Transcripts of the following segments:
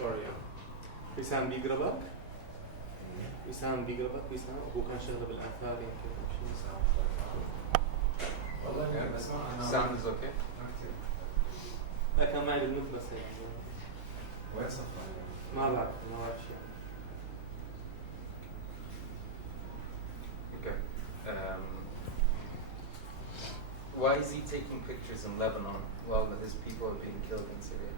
سوري. وسام بيقربك؟ وسام بيقربك؟ وسام هو كان شغله بالآثار يمكن شيء. والله يعني بسمع أنا. Sound is okay. لا كان معي بالنوت بس يعني. وين صفر؟ ما بعرف شيء. Okay. Why is he taking pictures in Lebanon while his people are being killed in Syria?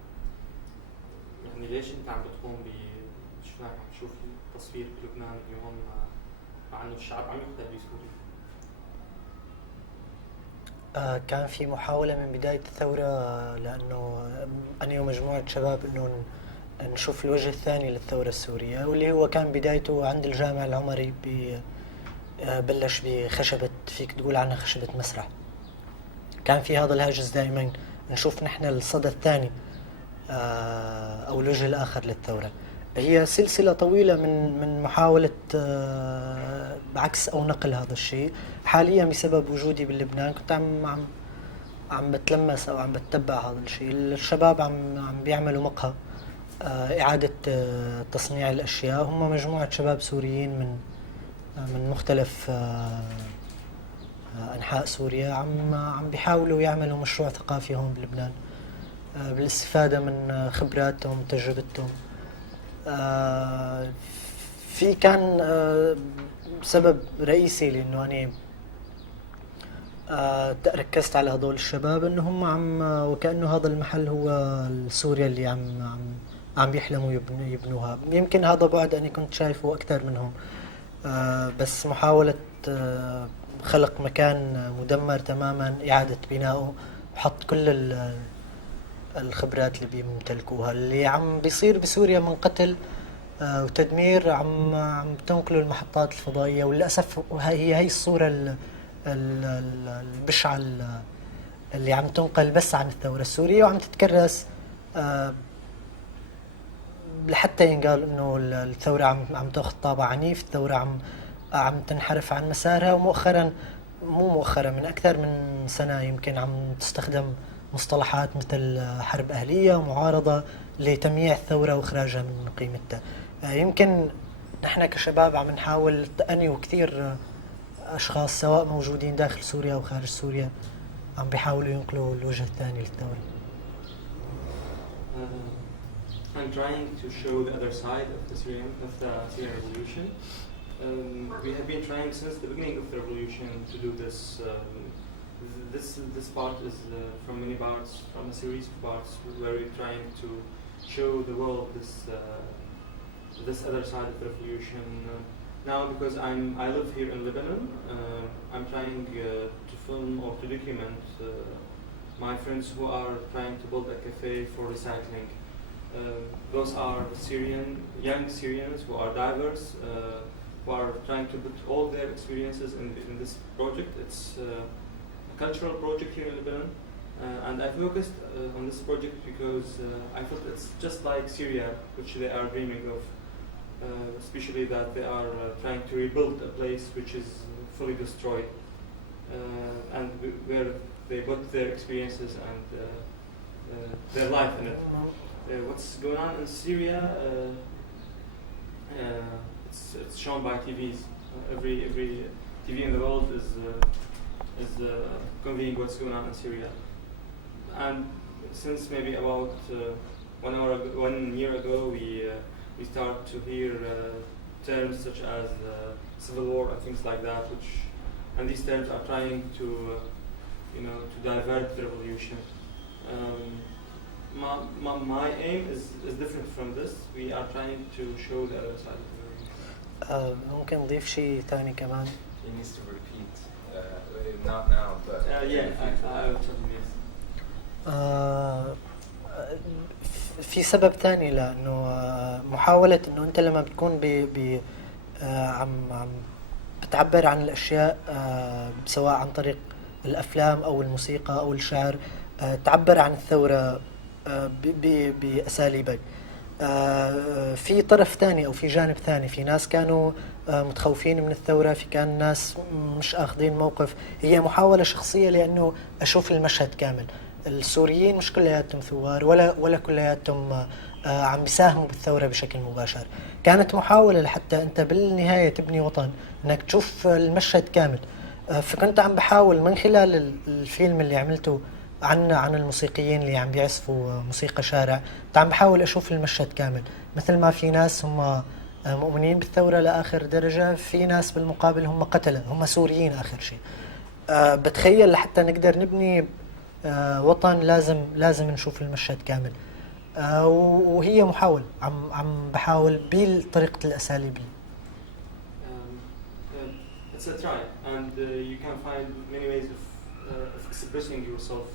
يعني ليش أنت عم بتقوم شفناك عم تشوف تصوير بلبنان اليوم مع إنه الشعب عم يقتل بسوريا؟ كان في محاولة من بداية الثورة لأنه أنا ومجموعة شباب إنه نشوف الوجه الثاني للثورة السورية، واللي هو كان بدايته عند الجامع العمري. بلش بخشبة فيك تقول عنها خشبة مسرح. كان في هذا الهاجس دائما نشوف نحن الصدى الثاني أو الوجه الآخر للثورة. هي سلسلة طويلة من محاولة بعكس أو نقل هذا الشيء. حاليا بسبب وجودي بلبنان كنت عم بتلمس أو عم بتبع هذا الشيء. الشباب عم بيعملوا مقهى إعادة تصنيع الأشياء. هم مجموعة شباب سوريين من مختلف أنحاء سوريا عم بيحاولوا يعملوا مشروع ثقافي هون بلبنان بالاستفادة من خبراتهم وتجربتهم. في كان سبب رئيسي لأنه أنا ركزت على هذول الشباب إنه هم وكأنه هذا المحل هو سوريا اللي عم بيحلموا يبنوها. يمكن هذا بعد أنا كنت شايفه أكثر منهم، بس محاولة خلق مكان مدمر تماما إعادة بنائه وحط كل الخبرات اللي بيمتلكوها. اللي عم بيصير بسوريا من قتل وتدمير عم تنقله المحطات الفضائية، وللأسف هي الصورة البشعة اللي عم تنقل بس عن الثورة السورية وعم تتكرس لحتى ينقال انه الثورة عم تاخذ طابع عنيف. الثورة عم تنحرف عن مسارها، ومؤخرا من أكثر من سنة يمكن عم تستخدم مصطلحات مثل حرب أهلية ومعارضة لتمييع الثورة وإخراجها من قيمتها. يمكن نحن كشباب عم نحاول التأني، وكثير أشخاص سواء موجودين داخل سوريا أو خارج سوريا عم بيحاولوا ينقلوا الوجه الثاني للثورة. I'm trying to show the other side of the Syrian revolution. We have been trying since the beginning of the revolution to do this. This part is from many parts, from a series of parts, where we're trying to show the world this other side of the revolution. Now, because I live here in Lebanon, I'm trying to film or to document my friends who are trying to build a cafe for recycling. Those are young Syrians who are diverse, who are trying to put all their experiences in this project. It's a cultural project here in Lebanon, and I focused on this project because I thought it's just like Syria, which they are dreaming of, especially that they are trying to rebuild a place which is fully destroyed, and where they put their experiences and their life in it. What's going on in Syria, it's shown by TVs. Every TV in the world is conveying what's going on in Syria. And since maybe about 1 year ago, we start to hear terms such as civil war and things like that, and these terms are trying to to divert the revolution. My aim is different from this. We are trying to show the other side of the revolution. ممكن نضيف شيء ثاني كمان. He needs to repeat, not now, but I will tell you. في سبب ثاني لأنه محاولة إنه أنت لما بتكون عم بتعبر عن الأشياء سواء عن طريق الأفلام أو الموسيقى أو الشعر، تعبر عن الثورة بأساليبك. في طرف ثاني أو في جانب ثاني، في ناس كانوا متخوفين من الثورة، في كان ناس مش أخذين موقف. هي محاولة شخصية لأنه أشوف المشهد كامل. السوريين مش كلياتهم ثوار ولا كلياتهم عم بيساهموا بالثورة بشكل مباشر. كانت محاولة لحتى أنت بالنهاية تبني وطن، أنك تشوف المشهد كامل. فكنت عم بحاول من خلال الفيلم اللي عملته عن الموسيقيين اللي عم بيعزفوا موسيقى شارع، كنت عم بحاول أشوف المشهد كامل. مثل ما في ناس هم مؤمنين بالثورة لآخر درجة، في ناس بالمقابل هم قتلة، هم سوريين آخر شيء. بتخيل لحتى نقدر نبني وطن لازم نشوف المشهد كامل. وهي محاولة عم بحاول بطريقة الأساليب. It's a try, and you can find many ways of expressing yourself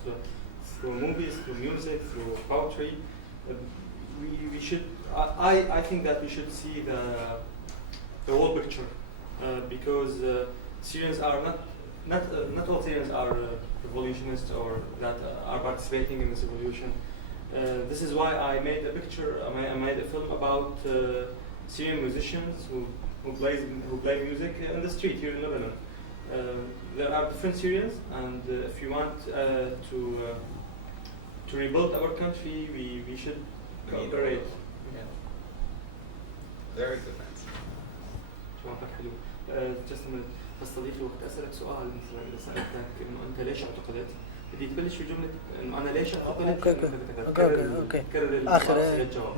through movies, through music, through poetry. We should. I think that we should see the whole picture because Syrians are not all Syrians are revolutionists or that are participating in this revolution. This is why I made a picture. I made a film about Syrian musicians who play music in the street here in Lebanon. There are different Syrians, and if you want to rebuild our country, we should cooperate. Yeah. Very good answer. جوابك حلو. Just a minute. بس صديقي وقت أسألك سؤال مثلا إذا سألتك إنه أنت ليش اعتقلت؟ بدي تبلش بجملة إنه أنا ليش اعتقلت؟ أوكي. كرر آخر الجواب.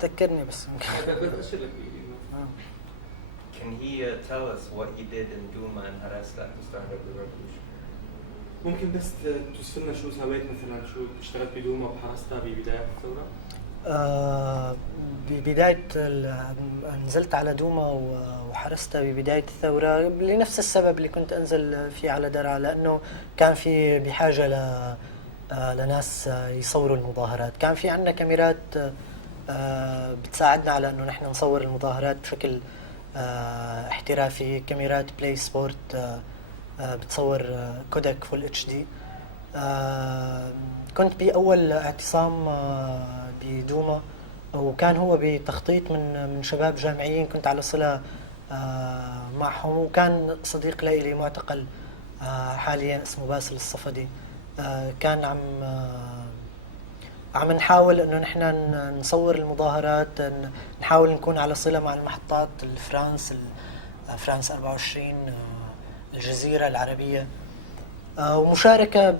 تذكرني بس. Can he tell us what he did in Duma and Harasta at the start of the revolution? ممكن بس توصف لنا شو سويت مثلا شو اشتغلت بدوما وبحرستا ببداية الثورة؟ ببداية نزلت على دوما وحرستا ببداية الثورة لنفس السبب اللي كنت أنزل فيه على درعا، لأنه كان في بحاجة لناس يصوروا المظاهرات. كان في عندنا كاميرات بتساعدنا على أنه نحن نصور المظاهرات بشكل احترافي، كاميرات بلاي سبورت بتصور كودك فول اتش دي. كنت بأول اعتصام بدوما، وكان هو بتخطيط من شباب جامعيين كنت على صلة معهم، وكان صديق لي معتقل حاليا اسمه باسل الصفدي. كان عم نحاول انه نحن نصور المظاهرات، نحاول نكون على صلة مع المحطات فرانس 24، الجزيرة العربية، ومشاركة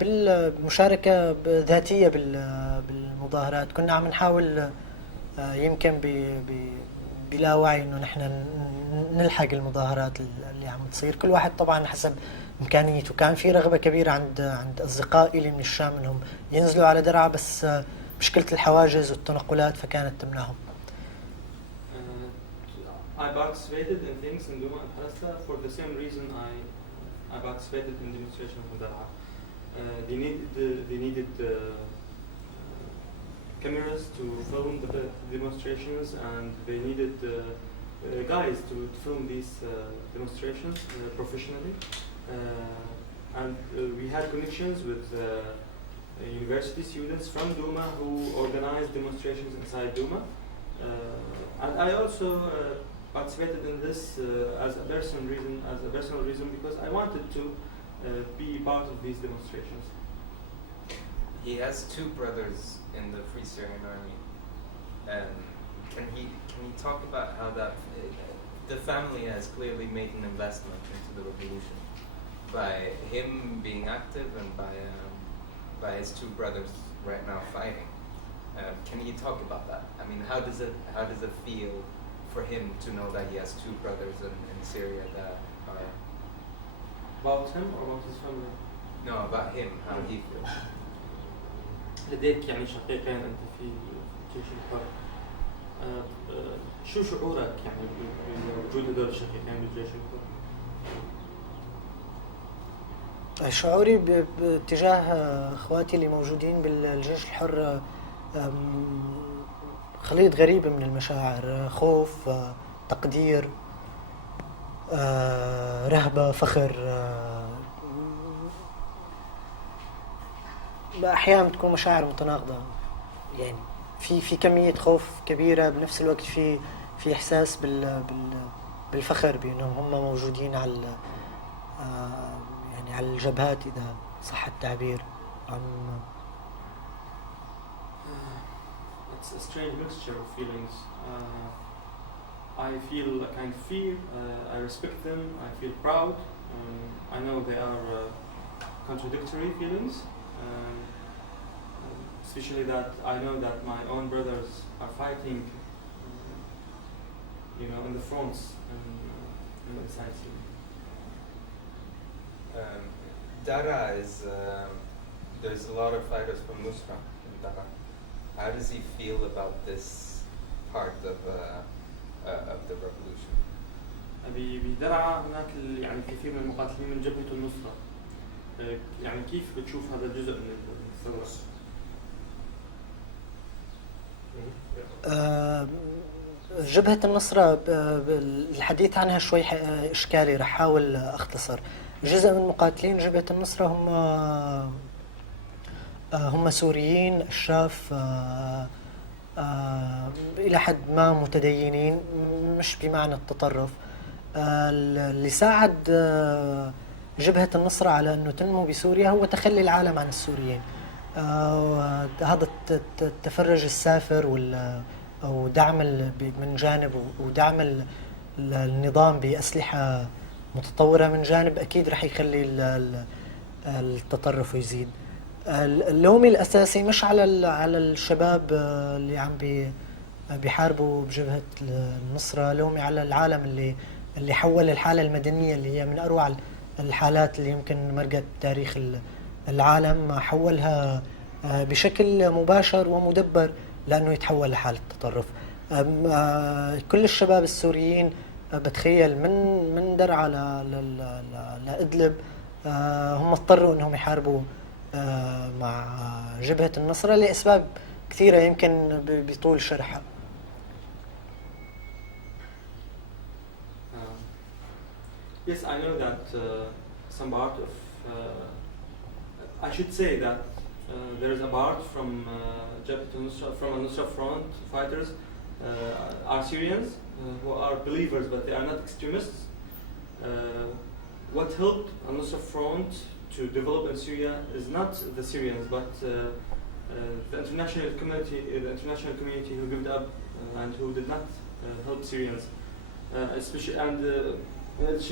ذاتية بالمظاهرات. كنا عم نحاول يمكن بلا وعي انه نحن نلحق المظاهرات اللي عم تصير، كل واحد طبعا حسب امكانيته. كان في رغبة كبيرة عند اصدقائي اللي من الشام انهم ينزلوا على درعا، بس مشكلة الحواجز والتنقلات فكانت تمنعهم. I participated in things in Duma and Harasta for the same reason I participated in demonstrations in Dar'a. They needed cameras to film the demonstrations, and they needed guys to film these demonstrations professionally. And we had connections with university students from Duma who organized demonstrations inside Duma. And I also participated in this as a personal reason because I wanted to be part of these demonstrations. He has two brothers in the Free Syrian Army. Can he talk about how that the family has clearly made an investment into the revolution by him being active and by his two brothers right now fighting? Can he talk about that? I mean, how does it feel for him to know that he has two brothers in Syria that are... About him or about his family? No, about him, how he feels. لديك يعني شقيقين أنت في الجيش الحر. شو شعورك يعني بوجود هذول الشقيقين بالجيش الحر؟ شعوري باتجاه اخواتي اللي موجودين بالجيش الحر خليط غريب من المشاعر، خوف، تقدير، رهبة، فخر. أحيانا تكون مشاعر متناقضة، يعني في كمية خوف كبيرة، بنفس الوقت في إحساس بالفخر بأنهم هم موجودين على يعني على الجبهات إذا صح التعبير. it's a strange mixture of feelings. I feel a kind of fear. I respect them. I feel proud. I know they are contradictory feelings. Especially that I know that my own brothers are fighting, in the fronts and inside Syria. Dara is there's a lot of fighters from Nusra in Dara. How does he feel about this part of the revolution? بدرعا هناك يعني كثير من المقاتلين من جبهة النصرة. يعني كيف بتشوف هذا الجزء من الثورة؟ جبهة النصرة الحديث عنها شوي إشكالي، رح أحاول أختصر. جزء من مقاتلين جبهة النصرة هم سوريين أشراف إلى حد ما متدينين، مش بمعنى التطرف. اللي ساعد جبهة النصرة على أنه تنمو بسوريا هو تخلي العالم عن السوريين. هذا التفرج السافر ودعم من جانب، ودعم النظام بأسلحة متطورة من جانب، أكيد رح يخلي التطرف يزيد. اللومي الأساسي مش على الشباب اللي عم بيحاربوا بجبهة النصرة، لومي على العالم اللي حول الحالة المدنية اللي هي من أروع الحالات اللي يمكن مرقت تاريخ العالم، حولها بشكل مباشر ومدبر لأنه يتحول لحالة تطرف. كل الشباب السوريين بتخيل من درعا لإدلب هم اضطروا أنهم يحاربوا مع جبهة النصرة لأسباب كثيرة يمكن بطول شرحها. Yes, I know that some part of I should say that there is a part from Jabhat al-Nusra, from al-Nusra Front fighters are Syrians who are believers, but they are not extremists. What helped al-Nusra Front to develop in Syria is not the Syrians, but the international community who gave up and who did not help Syrians, especially and in addition